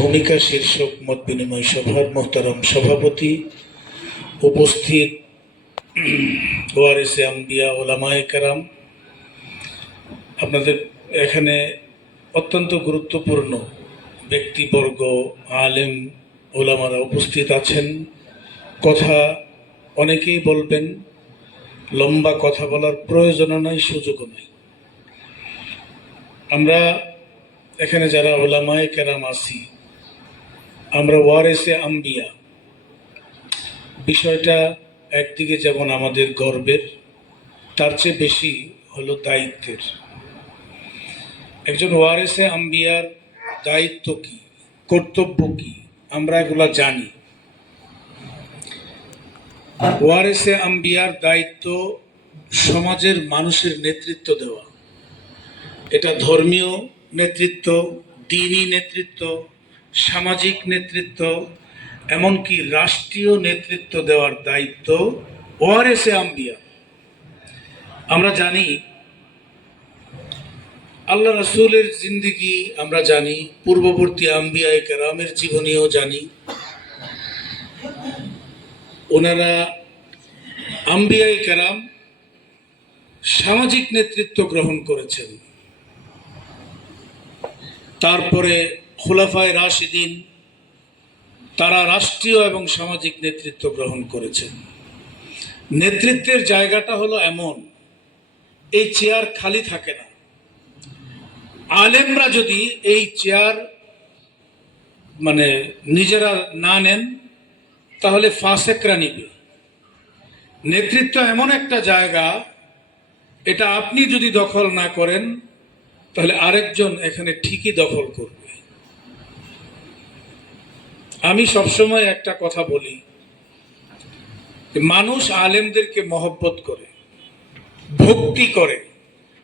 ভূমিকা শীর্ষক মত বিনিময় সভার মোহতারাম সভাপতি, উপস্থিত ওয়ারিসে আম্বিয়া ওলামায়ে কেরাম, আপনাদের এখানে অত্যন্ত গুরুত্বপূর্ণ ব্যক্তিবর্গ, আলেম ওলামারা উপস্থিত আছেন। কথা অনেকেই বলবেন, লম্বা কথা বলার প্রয়োজনও নাই, সুযোগও নাই। আমরা এখানে যারা ওলামায়ে কেরাম আছি, আমরা ওয়ারিসে আম্বিয়া, বিষয়টা একদিকে যেমন আমাদের গর্বের, তার চেয়ে বেশি হলো দায়িত্বের। একজন ওয়ারিসে আম্বিয়ার দায়িত্ব কি, কর্তব্য কি, আমরা এগুলা জানি। ওয়ারিসে আম্বিয়ার দায়িত্ব সমাজের মানুষের নেতৃত্ব দেওয়া। এটা ধর্মীয় নেতৃত্ব, দ্বীনি নেতৃত্ব, সামাজিক নেতৃত্ব, এমনকি রাষ্ট্রীয় নেতৃত্ব দেওয়ার দায়িত্ব ওয়ারিসে আম্বিয়া। আমরা জানি আল্লাহ রাসূলের জিন্দেগি আমরা জানি, পূর্ববর্তী আম্বিয়ায়ে কেরামের জীবনীও জানি। ওনারা আম্বিয়ায়ে কেরাম সামাজিক নেতৃত্ব গ্রহণ করেছেন, তারপরে খুলাফায়ে রাশিদিন তারা রাষ্ট্রীয় এবং সামাজিক নেতৃত্ব গ্রহণ করেছেন। নেতৃত্বের জায়গাটা হলো এমন, এই চেয়ার খালি থাকে না। আলেমরা যদি এই চেয়ার নিজেরা না নেন, তাহলে ফাসেকরা নিবে। নেতৃত্ব এমন একটা জায়গা, এটা আপনি যদি দখল না করেন, তাহলে আরেকজন এখানে ঠিকই দখল করবে। আমি সবসময় একটা কথা বলি, মানুষ আলেমদেরকে মহব্বত করে, ভক্তি করে,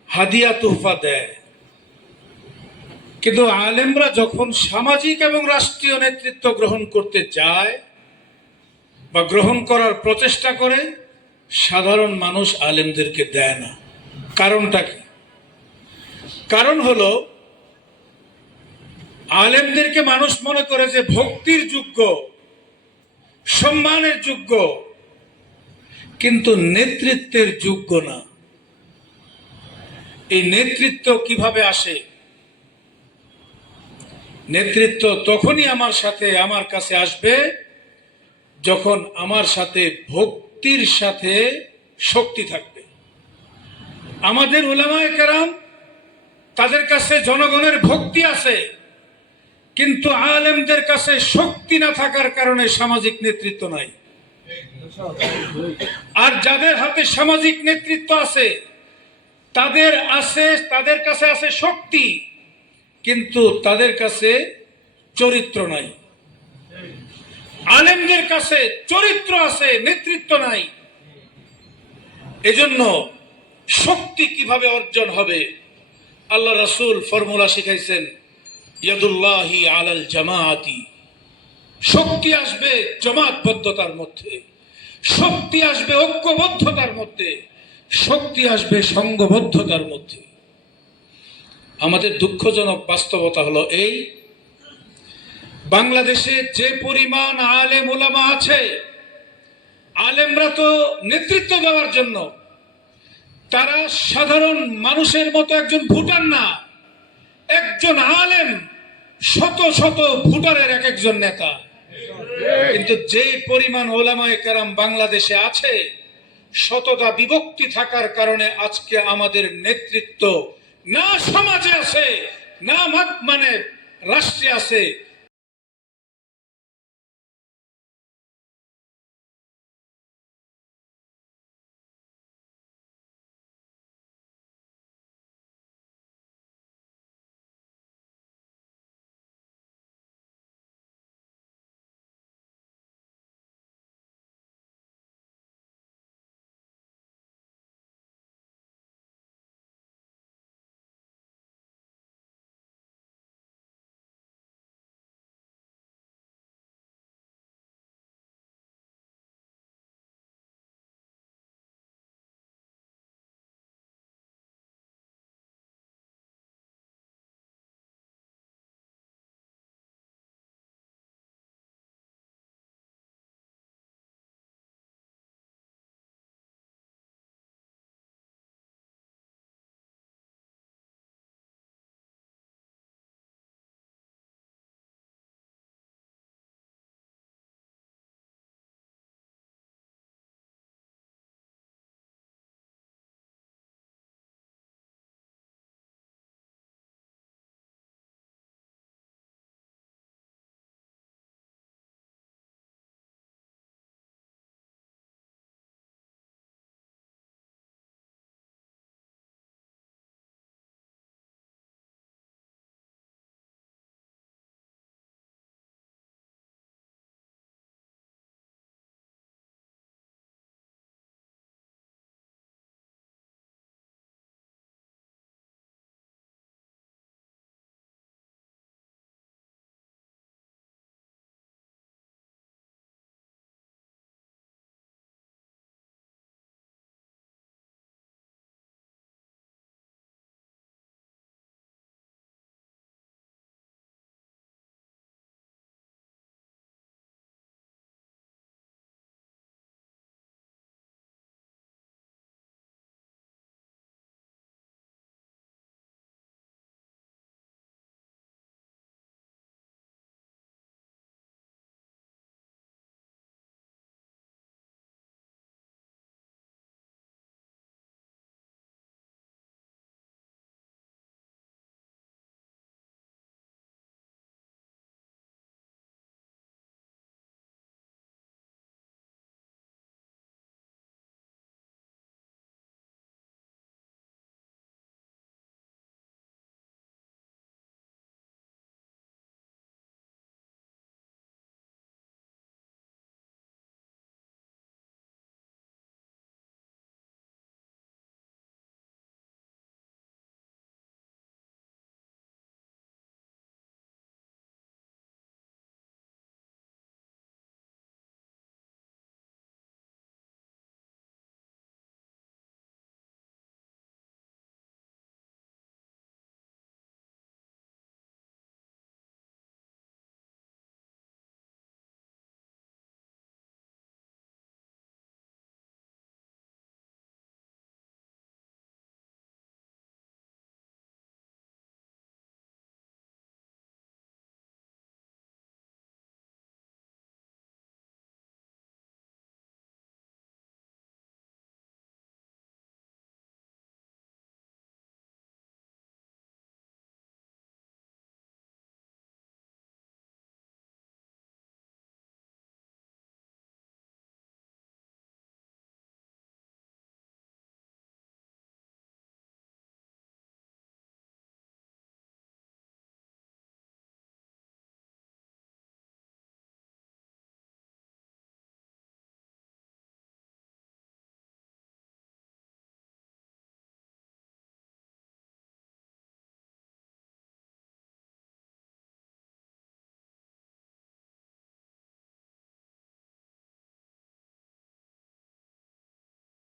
হাদিয়া তোহফা দেয়, কিন্তু আলেমরা যখন সামাজিক এবং রাষ্ট্রীয় নেতৃত্ব গ্রহণ করতে যায় বা গ্রহণ করার প্রচেষ্টা করে, সাধারণ মানুষ আলেমদেরকে দেয় না। কারণটা কি? কারণ হলো আলেমদেরকে মানুষ মনে করে যে ভক্তির যোগ্য, সম্মানের যোগ্য, কিন্তু নেতৃত্বের যোগ্য না। এই নেতৃত্ব কিভাবে আসে? নেতৃত্ব তখনই আমার কাছে আসবে যখন আমার সাথে ভক্তির সাথে শক্তি থাকবে। আমাদের উলামায়ে কেরাম, তাদের কাছে জনগণের ভক্তি আছে, কিন্তু আলেমদের কাছে শক্তি না থাকার কারণে সামাজিক নেতৃত্ব নাই। আর যাদের হাতে সামাজিক নেতৃত্ব আছে, তাদের কাছে আছে শক্তি, কিন্তু তাদের কাছে চরিত্র নাই। আলেমদের কাছে চরিত্র আছে, নেতৃত্ব নাই। এজন্য শক্তি কিভাবে অর্জন হবে? আল্লাহ রাসূল ফর্মুলা শিখাইছেন, ইয়াদুল্লাহি আলাল জামাআতি। শক্তি আসবে জামাতবদ্ধতার মধ্যে, শক্তি আসবে ঐক্যবদ্ধতার মধ্যে, শক্তি আসবে সংঘবদ্ধতার মধ্যে। আমাদের দুঃখজনক বাস্তবতা হলো এই, বাংলাদেশে যে পরিমাণ আলেম ওলামা আছে, আলেমরা তো নেতৃত্ব দেওয়ার জন্য, তারা সাধারণ মানুষের মতো একজন ভোটার না। একজন আলেম শত শত ভোটারের এক একজন নেতা। কিন্তু যে পরিমাণ ওলামায়ে কেরাম বাংলাদেশে আছে, শতটা বিভক্তি থাকার কারণে আজকে আমাদের নেতৃত্ব না সমাজে আছে, না রাষ্ট্রে আছে,